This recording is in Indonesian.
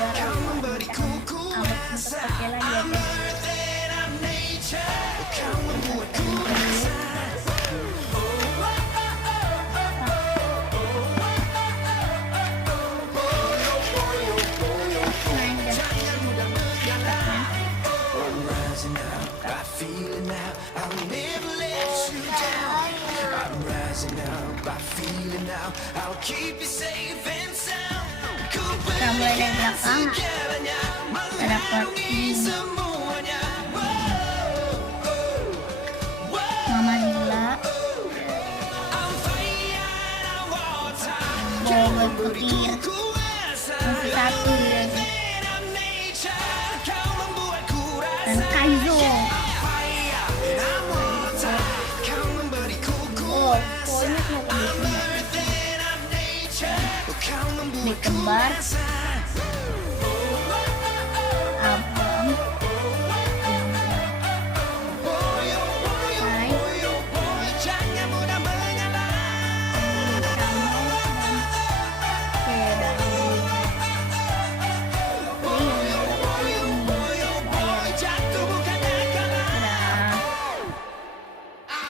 juara abad untuk pakai lagi ya kita mulai dari belakang kita dapat Mama Nila bawa petir masih satu ya dan Kaizo pokoknya di kembar